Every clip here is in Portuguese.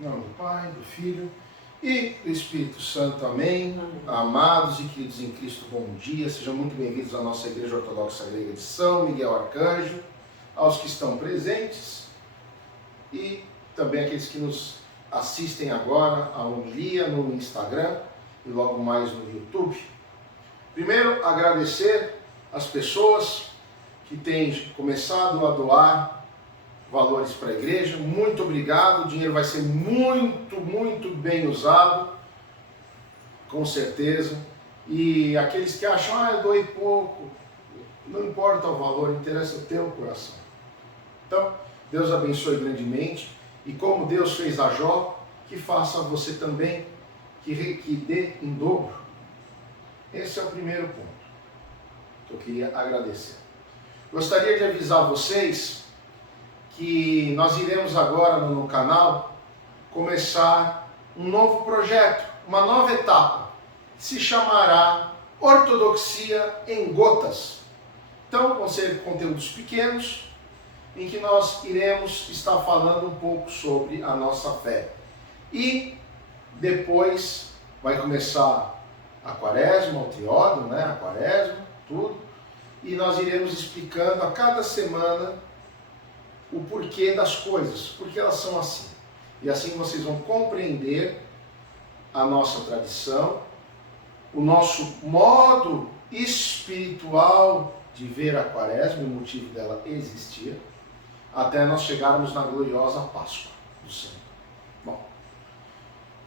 Em nome do Pai, do Filho e do Espírito Santo. Amém. Amados e queridos em Cristo, bom dia. Sejam muito bem-vindos à nossa Igreja Ortodoxa Grega de São Miguel Arcanjo, aos que estão presentes e também aqueles que nos assistem agora a homilia no Instagram e logo mais no YouTube. Primeiro, agradecer as pessoas que têm começado a doar valores para a igreja. Muito obrigado, o dinheiro vai ser muito bem usado, com certeza. E aqueles que acham, eu doei pouco, não importa o valor, interessa o teu coração. Então, Deus abençoe grandemente, e como Deus fez a Jó, que faça você também, que dê em dobro. Esse é o primeiro ponto que eu queria agradecer. Gostaria de avisar vocês que nós iremos agora no canal começar um novo projeto, uma nova etapa, que se chamará Ortodoxia em Gotas. Então, vão ser conteúdos pequenos, em que nós iremos estar falando um pouco sobre a nossa fé. E depois vai começar a quaresma, o triódio, né? A quaresma, tudo. E nós iremos explicando a cada semana o porquê das coisas, porque elas são assim. E assim vocês vão compreender a nossa tradição, o nosso modo espiritual de ver a quaresma, o motivo dela existir, até nós chegarmos na gloriosa Páscoa do Senhor. Bom,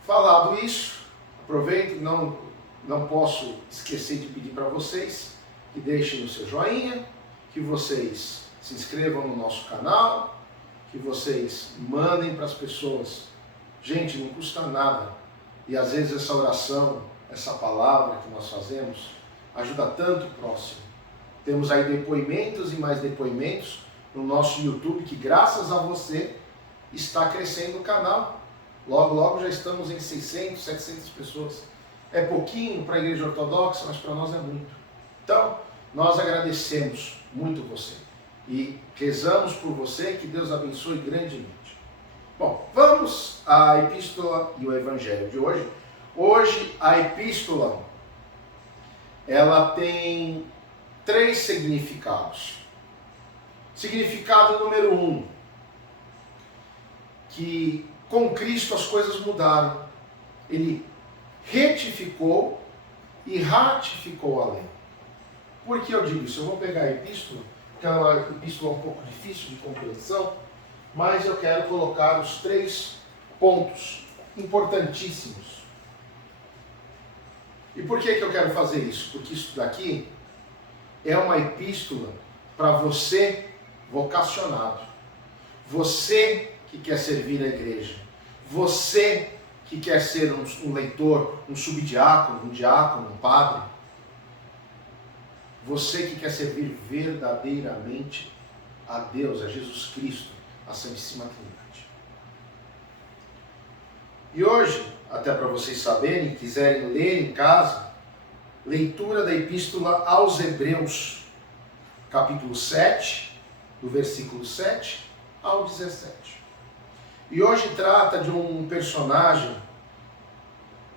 falado isso, aproveito, não posso esquecer de pedir para vocês que deixem o seu joinha, que vocês se inscrevam no nosso canal, que vocês mandem para as pessoas. Gente, não custa nada. E às vezes essa oração, essa palavra que nós fazemos, ajuda tanto o próximo. Temos aí depoimentos e mais depoimentos no nosso YouTube, que graças a você está crescendo o canal. Logo já estamos em 600, 700 pessoas. É pouquinho para a Igreja Ortodoxa, mas para nós é muito. Então, nós agradecemos muito você. E rezamos por você, que Deus abençoe grandemente. Bom, vamos à epístola e o evangelho de hoje. Hoje a epístola, ela tem 3 significados. Significado número 1, que com Cristo as coisas mudaram. Ele retificou e ratificou a lei. Por que eu digo isso? Eu vou pegar a epístola, que é uma epístola um pouco difícil de compreensão, mas eu quero colocar os 3 pontos importantíssimos. E por que eu quero fazer isso? Porque isso daqui é uma epístola para você vocacionado, você que quer servir a igreja, você que quer ser um leitor, um subdiácono, um diácono, um padre, você que quer servir verdadeiramente a Deus, a Jesus Cristo, a Santíssima Trindade. E hoje, até para vocês saberem, quiserem ler em casa, leitura da Epístola aos Hebreus, capítulo 7, do versículo 7 ao 17. E hoje trata de um personagem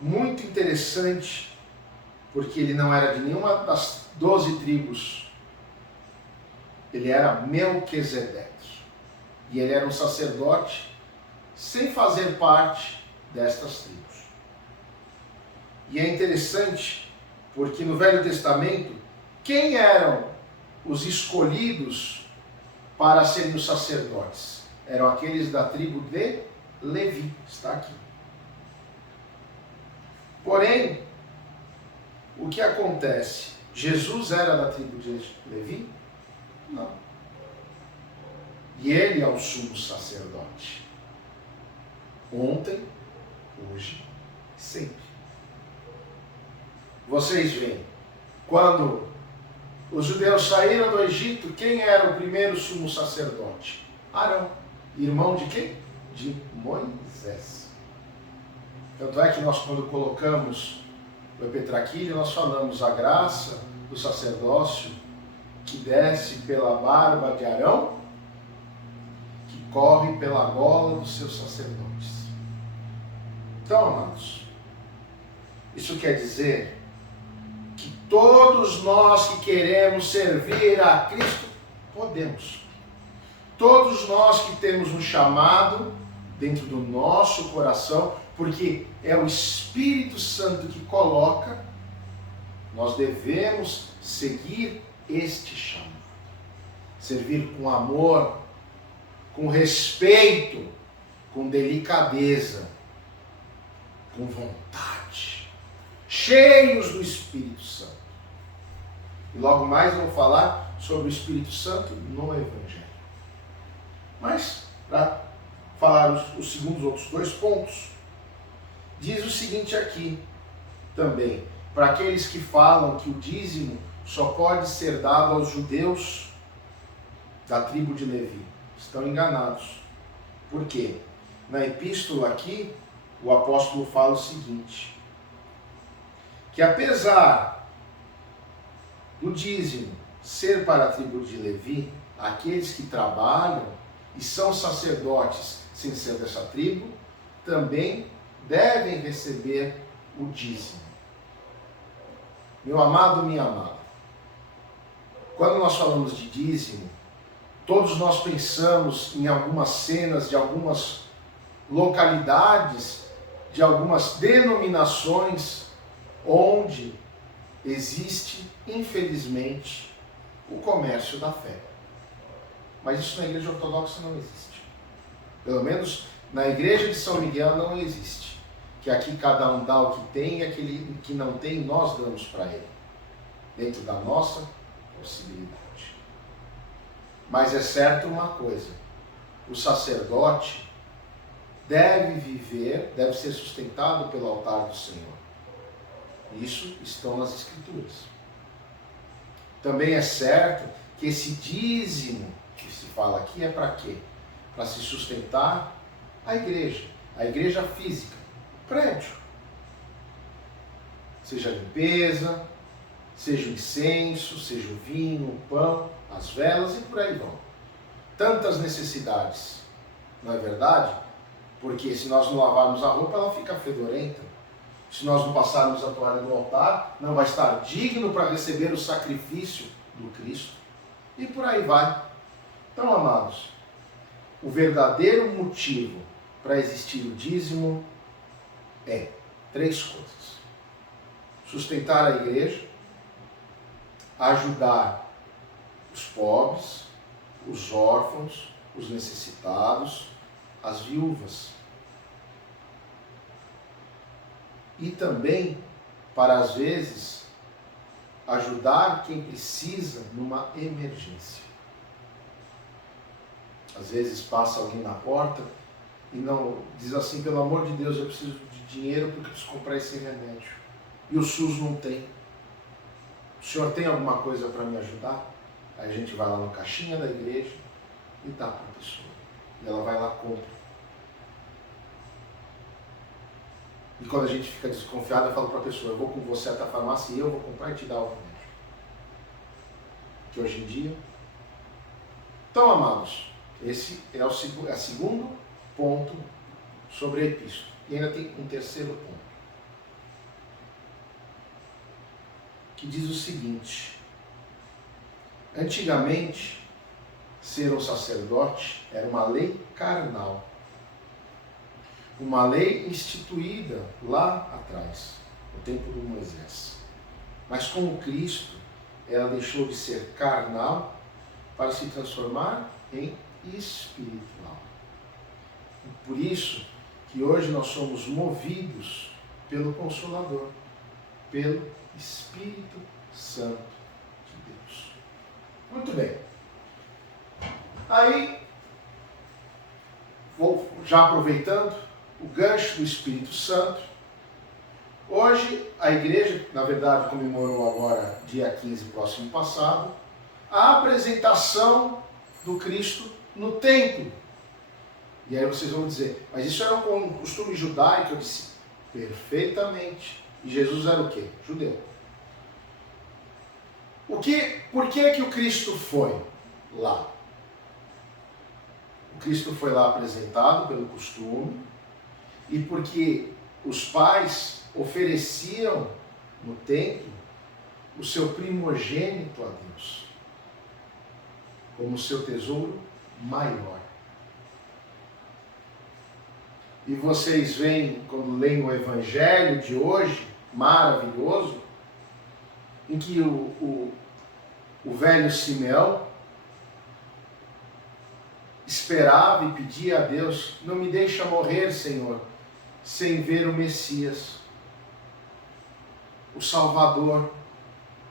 muito interessante, porque ele não era de nenhuma das 12 tribos. Ele era Melquisedeque. E ele era um sacerdote sem fazer parte destas tribos. E é interessante, porque no Velho Testamento, quem eram os escolhidos para serem os sacerdotes? Eram aqueles da tribo de Levi. Está aqui. Porém, o que acontece? Jesus era da tribo de Levi? Não. E ele é o sumo sacerdote. Ontem, hoje, sempre. Vocês veem, quando os judeus saíram do Egito, quem era o primeiro sumo sacerdote? Arão. Irmão de quem? De Moisés. Tanto é que nós, quando colocamos o Epetraquilho, nós falamos a graça do sacerdócio que desce pela barba de Arão, que corre pela gola dos seus sacerdotes. Então, amados, isso quer dizer que todos nós que queremos servir a Cristo, podemos. Todos nós que temos um chamado dentro do nosso coração, porque é o Espírito Santo que coloca, nós devemos seguir este chamado. Servir com amor, com respeito, com delicadeza, com vontade, cheios do Espírito Santo. E logo mais eu vou falar sobre o Espírito Santo no Evangelho. Mas, para falar os segundos outros 2 pontos, diz o seguinte aqui também, para aqueles que falam que o dízimo só pode ser dado aos judeus da tribo de Levi. Estão enganados. Por quê? Na epístola aqui, o apóstolo fala o seguinte, que apesar do dízimo ser para a tribo de Levi, aqueles que trabalham e são sacerdotes sem ser dessa tribo, também devem receber o dízimo. Meu amado, minha amada, quando nós falamos de dízimo, todos nós pensamos em algumas cenas de algumas localidades, de algumas denominações, onde existe, infelizmente, o comércio da fé. Mas isso na Igreja Ortodoxa não existe. Pelo menos na Igreja de São Miguel não existe. Que aqui cada um dá o que tem e aquele que não tem, nós damos para ele. Dentro da nossa possibilidade. Mas é certo uma coisa. O sacerdote deve viver, deve ser sustentado pelo altar do Senhor. Isso estão nas Escrituras. Também é certo que esse dízimo que se fala aqui é para quê? Para se sustentar a igreja física, o prédio. Seja a limpeza, seja o incenso, seja o vinho, o pão, as velas e por aí vão. Tantas necessidades, não é verdade? Porque se nós não lavarmos a roupa, ela fica fedorenta. Se nós não passarmos a toalha no altar, não vai estar digno para receber o sacrifício do Cristo. E por aí vai. Então, amados, o verdadeiro motivo para existir o dízimo é 3 coisas. Sustentar a igreja, ajudar os pobres, os órfãos, os necessitados, as viúvas. E também, para às vezes, ajudar quem precisa numa emergência. Às vezes passa alguém na porta e não diz assim, pelo amor de Deus, eu preciso de dinheiro porque eu preciso comprar esse remédio. E o SUS não tem. O senhor tem alguma coisa para me ajudar? Aí a gente vai lá na caixinha da igreja e dá para a pessoa. E ela vai lá e compra. E quando a gente fica desconfiado, eu falo para a pessoa, eu vou com você até a farmácia e eu vou comprar e te dar o remédio. Que hoje em dia... Então, amados, esse é o segundo ponto sobre a epístola. E ainda tem um terceiro ponto. Que diz o seguinte: antigamente, ser um sacerdote era uma lei carnal. Uma lei instituída lá atrás, no tempo de Moisés. Mas com Cristo, ela deixou de ser carnal para se transformar em espiritual. Por isso que hoje nós somos movidos pelo Consolador, pelo Espírito Santo de Deus. Muito bem. Aí, vou já aproveitando o gancho do Espírito Santo. Hoje a igreja, na verdade, comemorou agora, dia 15, próximo passado, a apresentação do Cristo no templo. E aí vocês vão dizer, mas isso era um costume judaico? Eu disse, perfeitamente. E Jesus era o quê? Judeu. Por que o Cristo foi lá? O Cristo foi lá apresentado pelo costume, e porque os pais ofereciam no templo o seu primogênito a Deus, como seu tesouro maior. E vocês veem, quando leem o Evangelho de hoje, maravilhoso, em que o velho Simeão esperava e pedia a Deus: não me deixa morrer, Senhor, sem ver o Messias, o Salvador,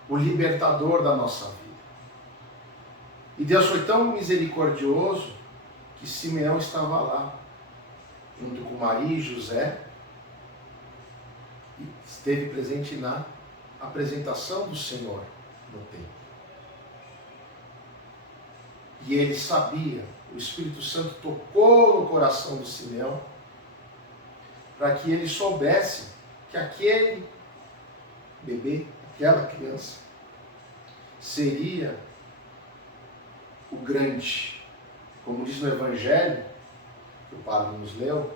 o libertador da nossa vida. E Deus foi tão misericordioso que Simeão estava lá, junto com Maria e José, e esteve presente na apresentação do Senhor no templo. E ele sabia, o Espírito Santo tocou no coração do Simeão, para que ele soubesse que aquele bebê, aquela criança, seria o grande, como diz no Evangelho, que o padre nos leu,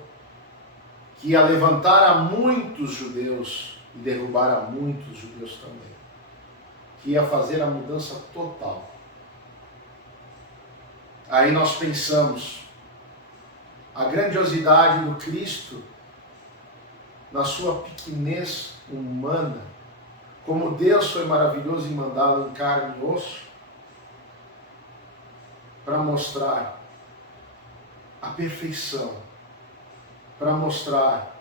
que ia levantar a muitos judeus e derrubar a muitos judeus também, que ia fazer a mudança total. Aí nós pensamos a grandiosidade do Cristo na sua pequenez humana, como Deus foi maravilhoso em mandá-lo em carne e osso, para mostrar a perfeição, para mostrar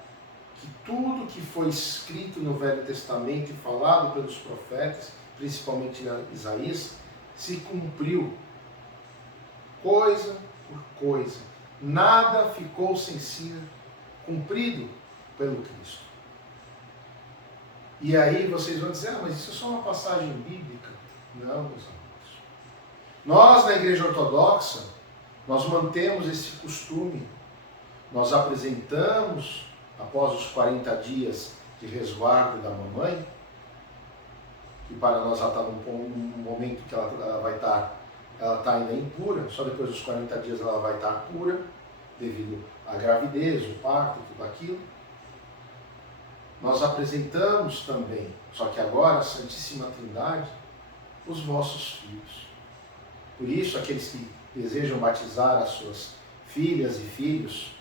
que tudo que foi escrito no Velho Testamento e falado pelos profetas, principalmente Isaías, se cumpriu, coisa por coisa. Nada ficou sem ser cumprido pelo Cristo. E aí vocês vão dizer: mas isso é só uma passagem bíblica. Não, meus amigos. Nós, na Igreja Ortodoxa, nós mantemos esse costume. Nós apresentamos, após os 40 dias de resguardo da mamãe, que para nós ela está num momento que ela vai estar, ela está ainda impura, só depois dos 40 dias ela vai estar pura, devido à gravidez, o parto, tudo aquilo. Nós apresentamos também, só que agora, a Santíssima Trindade, os vossos filhos. Por isso, aqueles que desejam batizar as suas filhas e filhos,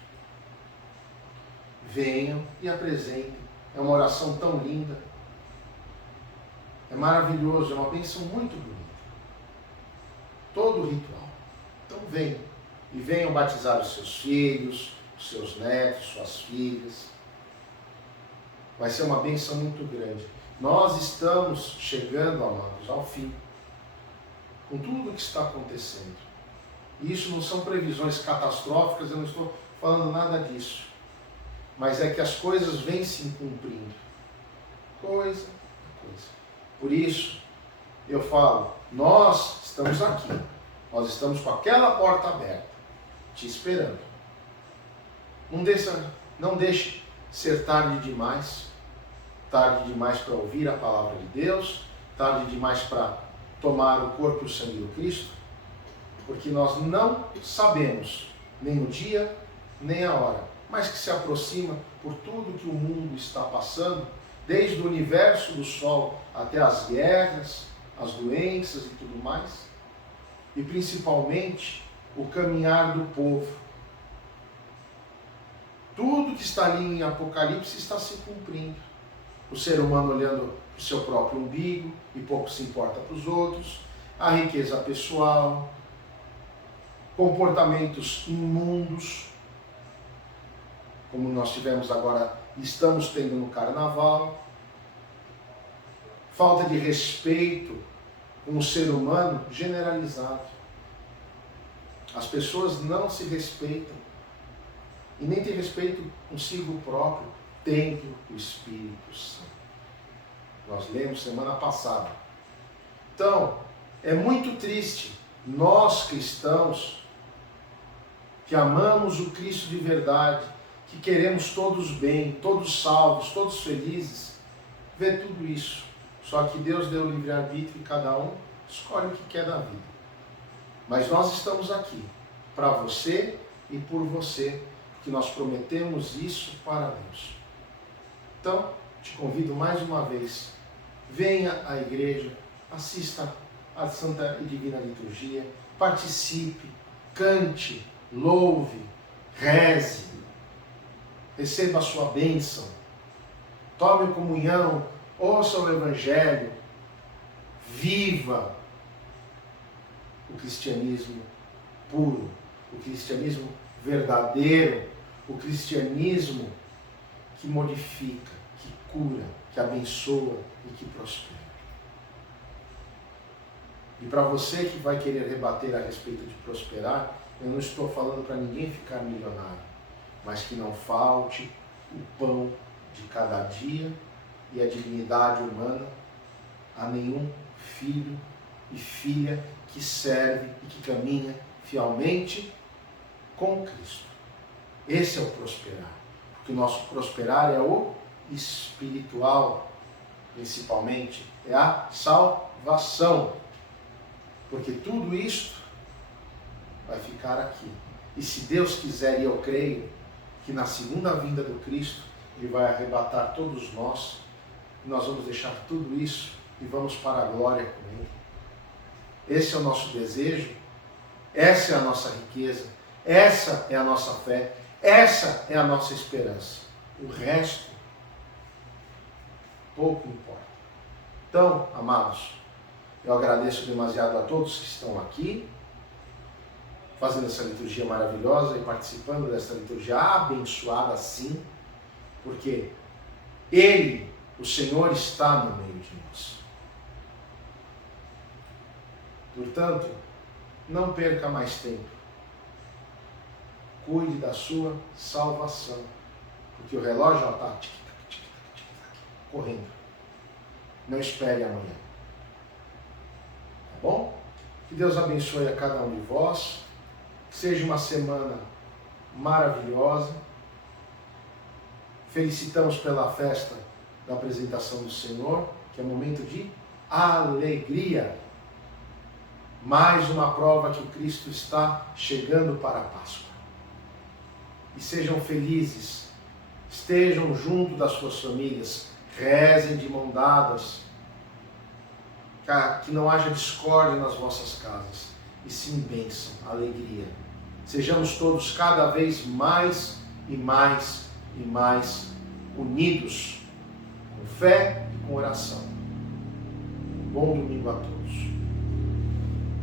venham e apresentem. É uma oração tão linda. É maravilhoso, é uma bênção muito bonita. Todo o ritual. Então venham. E venham batizar os seus filhos, os seus netos, suas filhas. Vai ser uma bênção muito grande. Nós estamos chegando, amados, ao fim. Com tudo o que está acontecendo. E isso não são previsões catastróficas, eu não estou falando nada disso. Mas é que as coisas vêm se cumprindo. Coisa a coisa. Por isso, eu falo, nós estamos aqui. Nós estamos com aquela porta aberta, te esperando. Não deixe ser tarde demais para ouvir a palavra de Deus, tarde demais para tomar o corpo e o sangue do Cristo, porque nós não sabemos nem o dia, nem a hora, mas que se aproxima por tudo que o mundo está passando, desde o universo do Sol até as guerras, as doenças e tudo mais, e principalmente o caminhar do povo. Tudo que está ali em Apocalipse está se cumprindo. O ser humano olhando para o seu próprio umbigo e pouco se importa para os outros, a riqueza pessoal, comportamentos imundos, como nós tivemos agora, estamos tendo no carnaval, falta de respeito com o ser humano generalizado. As pessoas não se respeitam e nem têm respeito consigo próprio. Templo do Espírito Santo. Nós lemos semana passada. Então, é muito triste nós cristãos que amamos o Cristo de verdade, que queremos todos bem, todos salvos, todos felizes, ver tudo isso. Só que Deus deu o livre-arbítrio e cada um escolhe o que quer da vida. Mas nós estamos aqui para você e por você, porque nós prometemos isso para Deus. Então, te convido mais uma vez, venha à igreja, assista à Santa e Divina Liturgia, participe, cante, louve, reze, receba a sua bênção, tome comunhão, ouça o Evangelho, viva o cristianismo puro, o cristianismo verdadeiro, o cristianismo que modifica, que cura, que abençoa e que prospera. E para você que vai querer rebater a respeito de prosperar, eu não estou falando para ninguém ficar milionário, mas que não falte o pão de cada dia e a dignidade humana a nenhum filho e filha que serve e que caminha fielmente com Cristo. Esse é o prosperar, porque o nosso prosperar é o espiritual, principalmente, é a salvação, porque tudo isto vai ficar aqui. E se Deus quiser, e eu creio, que na segunda vinda do Cristo, Ele vai arrebatar todos nós, e nós vamos deixar tudo isso e vamos para a glória com Ele. Esse é o nosso desejo, essa é a nossa riqueza, essa é a nossa fé, essa é a nossa esperança. O resto, pouco importa. Então, amados, eu agradeço demasiado a todos que estão aqui, fazendo essa liturgia maravilhosa e participando dessa liturgia abençoada sim, porque Ele, o Senhor, está no meio de nós. Portanto, não perca mais tempo. Cuide da sua salvação, porque o relógio está correndo. Não espere amanhã. Tá bom? Que Deus abençoe a cada um de vós. Que seja uma semana maravilhosa. Felicitamos pela festa da apresentação do Senhor, que é momento de alegria. Mais uma prova que o Cristo está chegando para a Páscoa. E sejam felizes, estejam junto das suas famílias, rezem de mão dadas, que não haja discórdia nas vossas casas, e sim bênção, alegria. Sejamos todos cada vez mais e mais e mais unidos, com fé e com oração. Bom domingo a todos.